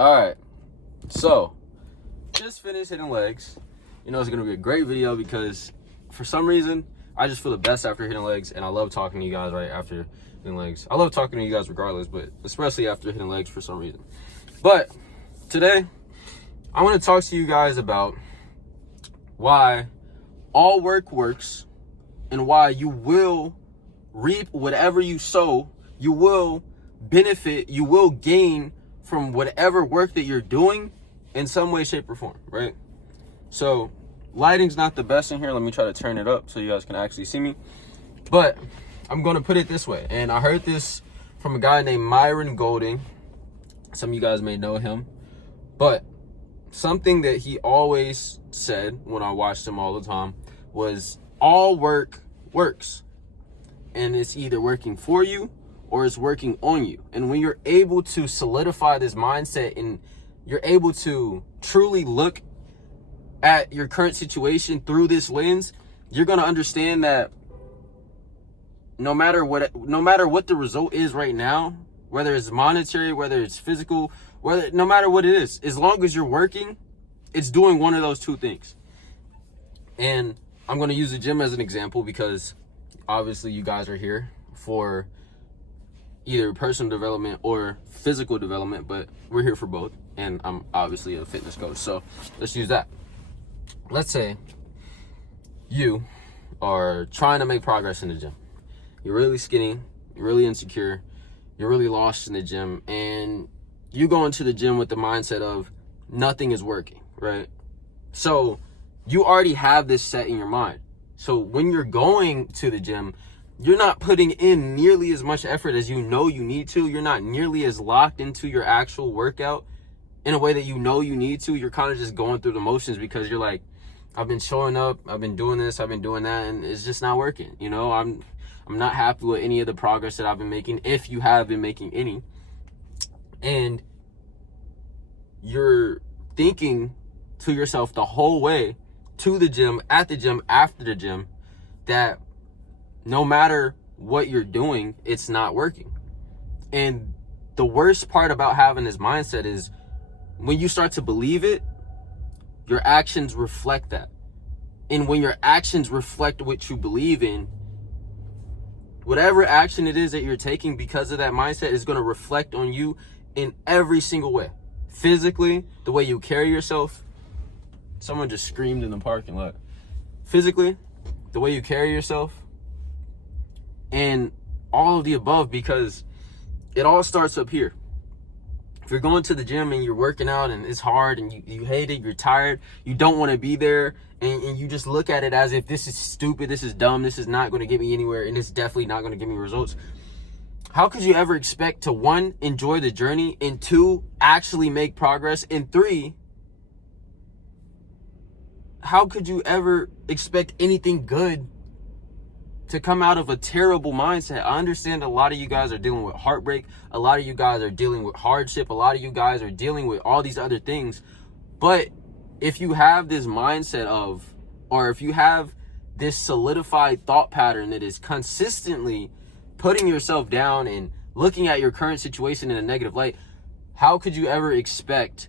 All right, so just finished hitting legs. You know, it's gonna be a great video because for some reason I just feel the best after hitting legs, and I love talking to you guys right after hitting legs. I love talking to you guys regardless, but especially after hitting legs for some reason. But today I want to talk to you guys about why all work works and why you will reap whatever you sow. You will benefit, you will gain from whatever work that you're doing in some way, shape, or form, right? So lighting's not the best in here. Let me try to turn it up so you guys can actually see me. But I'm going to put it this way. And I heard this from a guy named Myron Golding. Some of you guys may know him. But something that he always said when I watched him all the time was all work works. And it's either working for you or it's working on you. And when you're able to solidify this mindset and you're able to truly look at your current situation through this lens, you're going to understand that no matter what the result is right now, whether it's monetary, whether it's physical, no matter what it is, as long as you're working, it's doing one of those two things. And I'm going to use the gym as an example because obviously you guys are here for either personal development or physical development, but we're here for both. And I'm obviously a fitness coach, so let's use that. Let's say you are trying to make progress in the gym. You're really skinny, you're really insecure, you're really lost in the gym, and you go into the gym with the mindset of nothing is working, right? So you already have this set in your mind. So when you're going to the gym, you're not putting in nearly as much effort as you know you need to. You're not nearly as locked into your actual workout in a way that you know you need to. You're kind of just going through the motions because you're like, I've been showing up, I've been doing this, I've been doing that, and it's just not working. You know, I'm not happy with any of the progress that I've been making, if you have been making any. And you're thinking to yourself the whole way to the gym, at the gym, after the gym, that no matter what you're doing, it's not working. And the worst part about having this mindset is when you start to believe it, your actions reflect that. And when your actions reflect what you believe in, whatever action it is that you're taking because of that mindset is going to reflect on you in every single way. Physically, the way you carry yourself. Someone just screamed in the parking lot. Physically, the way you carry yourself, and all of the above, because it all starts up here. If you're going to the gym and you're working out and it's hard and you hate it, you're tired, you don't want to be there, and you just look at it as if this is stupid, this is dumb, this is not going to get me anywhere, and it's definitely not going to give me results. How could you ever expect to, one, enjoy the journey, and two, actually make progress, and three, how could you ever expect anything good to come out of a terrible mindset? I understand a lot of you guys are dealing with heartbreak. A lot of you guys are dealing with hardship. A lot of you guys are dealing with all these other things. But if you have this mindset of, or if you have this solidified thought pattern that is consistently putting yourself down and looking at your current situation in a negative light, how could you ever expect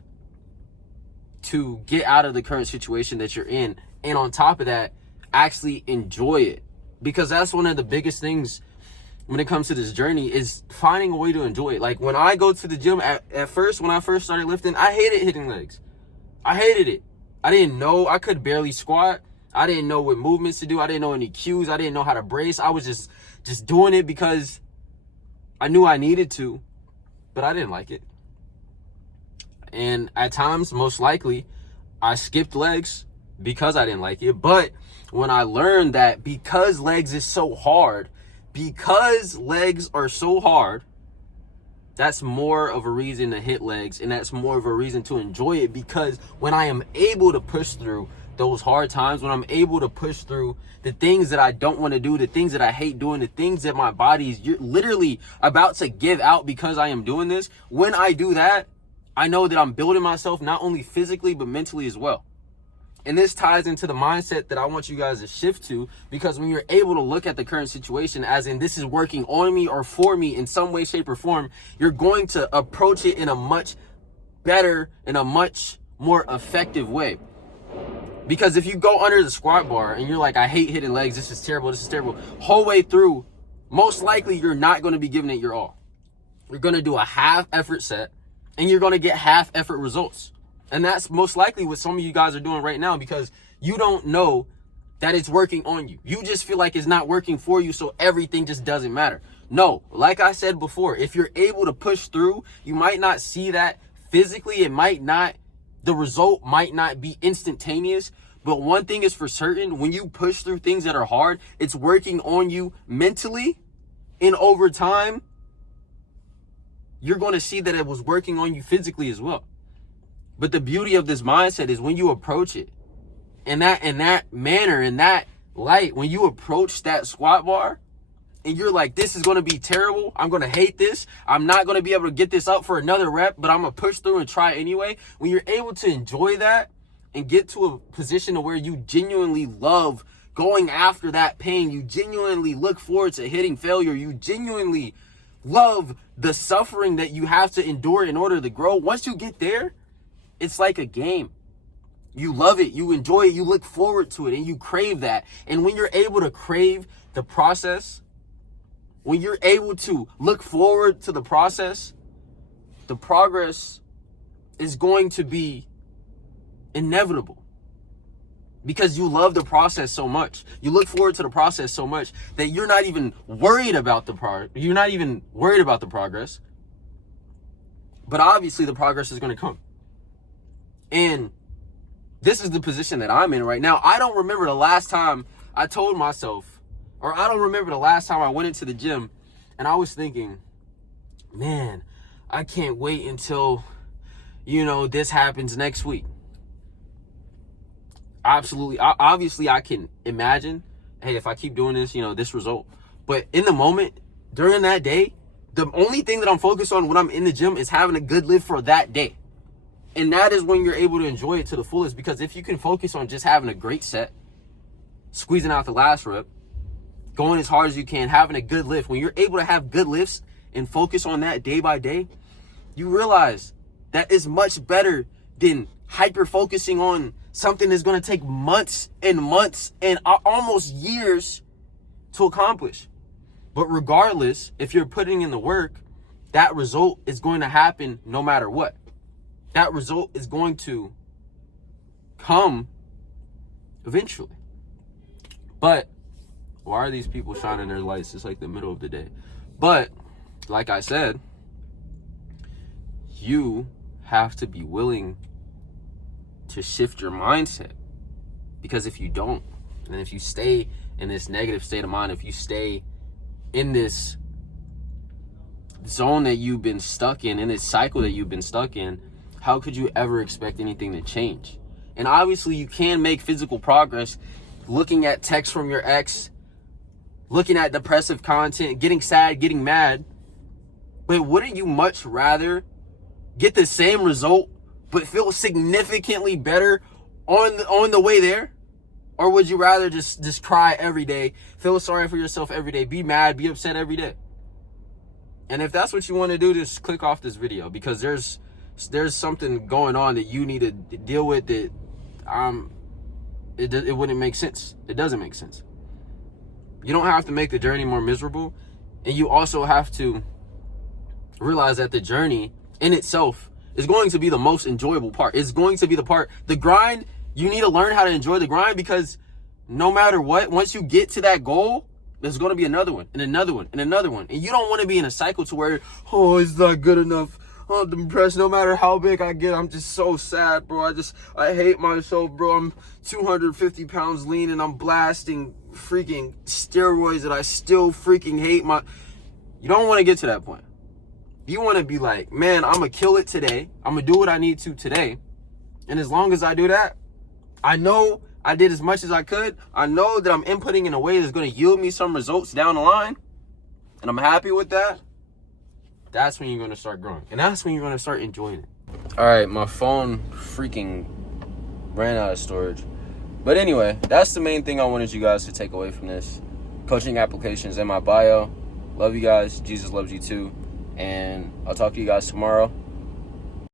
to get out of the current situation that you're in, and on top of that, actually enjoy it? Because that's one of the biggest things when it comes to this journey, is finding a way to enjoy it. Like when I go to the gym, at first, when I first started lifting, I hated hitting legs. I hated it. I didn't know. I could barely squat. I didn't know what movements to do. I didn't know any cues. I didn't know how to brace. I was just doing it because I knew I needed to, but I didn't like it. And at times, most likely, I skipped legs because I didn't like it. But when I learned that because legs is so hard, because legs are so hard, that's more of a reason to hit legs, and that's more of a reason to enjoy it. Because when I am able to push through those hard times, when I'm able to push through the things that I don't want to do, the things that I hate doing, the things that my body is literally about to give out because I am doing this, when I do that, I know that I'm building myself not only physically, but mentally as well. And this ties into the mindset that I want you guys to shift to, because when you're able to look at the current situation as in this is working on me or for me in some way, shape, or form, you're going to approach it in a much better in a much more effective way. Because if you go under the squat bar and you're like, I hate hitting legs, this is terrible, whole way through, most likely you're not going to be giving it your all. You're going to do a half effort set and you're going to get half effort results. And that's most likely what some of you guys are doing right now, because you don't know that it's working on you. You just feel like it's not working for you, so everything just doesn't matter. No, like I said before, if you're able to push through, you might not see that physically. The result might not be instantaneous, but one thing is for certain: when you push through things that are hard, it's working on you mentally, and over time, you're going to see that it was working on you physically as well. But the beauty of this mindset is when you approach it in that manner, in that light, when you approach that squat bar and you're like, this is going to be terrible, I'm going to hate this, I'm not going to be able to get this up for another rep, but I'm going to push through and try anyway. When you're able to enjoy that and get to a position to where you genuinely love going after that pain, you genuinely look forward to hitting failure, you genuinely love the suffering that you have to endure in order to grow. Once you get there, it's like a game. You love it, you enjoy it, you look forward to it, and you crave that. And when you're able to crave the process, when you're able to look forward to the process, the progress is going to be inevitable. Because you love the process so much. You look forward to the process so much that you're not even worried about the progress. But obviously the progress is going to come. And this is the position that I'm in right now. I don't remember the last time I told myself, or I don't remember the last time I went into the gym and I was thinking, man, I can't wait until, this happens next week. Absolutely. Obviously, I can imagine, hey, if I keep doing this, this result. But in the moment, during that day, the only thing that I'm focused on when I'm in the gym is having a good lift for that day. And that is when you're able to enjoy it to the fullest. Because if you can focus on just having a great set, squeezing out the last rep, going as hard as you can, having a good lift, when you're able to have good lifts and focus on that day by day, you realize that is much better than hyper focusing on something that's going to take months and almost years to accomplish. But regardless, if you're putting in the work, that result is going to happen no matter what. That result is going to come eventually. But why are these people shining their lights? It's like the middle of the day. But like I said, you have to be willing to shift your mindset. Because if you don't, and if you stay in this negative state of mind, if you stay in this zone that you've been stuck in this cycle that you've been stuck in, how could you ever expect anything to change? And obviously you can make physical progress looking at texts from your ex, looking at depressive content, getting sad, getting mad. But wouldn't you much rather get the same result but feel significantly better on the way there? Or would you rather just cry every day, feel sorry for yourself every day, be mad, be upset every day? And if that's what you want to do, just click off this video, because there's something going on that you need to deal with that it wouldn't make sense. It doesn't make sense. You don't have to make the journey more miserable, and you also have to realize that the journey in itself is going to be the most enjoyable part. It's going to be the grind. You need to learn how to enjoy the grind, because no matter what, once you get to that goal, there's going to be another one and another one and another one. And you don't want to be in a cycle to where, oh, it's not good enough. I'm depressed. No matter how big I get, I'm just so sad, bro. I hate myself, bro. I'm 250 pounds lean and I'm blasting freaking steroids and I still freaking hate You don't want to get to that point. You want to be like, man, I'm going to kill it today. I'm going to do what I need to today. And as long as I do that, I know I did as much as I could. I know that I'm inputting in a way that's going to yield me some results down the line. And I'm happy with that. That's when you're going to start growing. And that's when you're going to start enjoying it. All right, my phone freaking ran out of storage. But anyway, that's the main thing I wanted you guys to take away from this. Coaching applications in my bio. Love you guys. Jesus loves you too. And I'll talk to you guys tomorrow.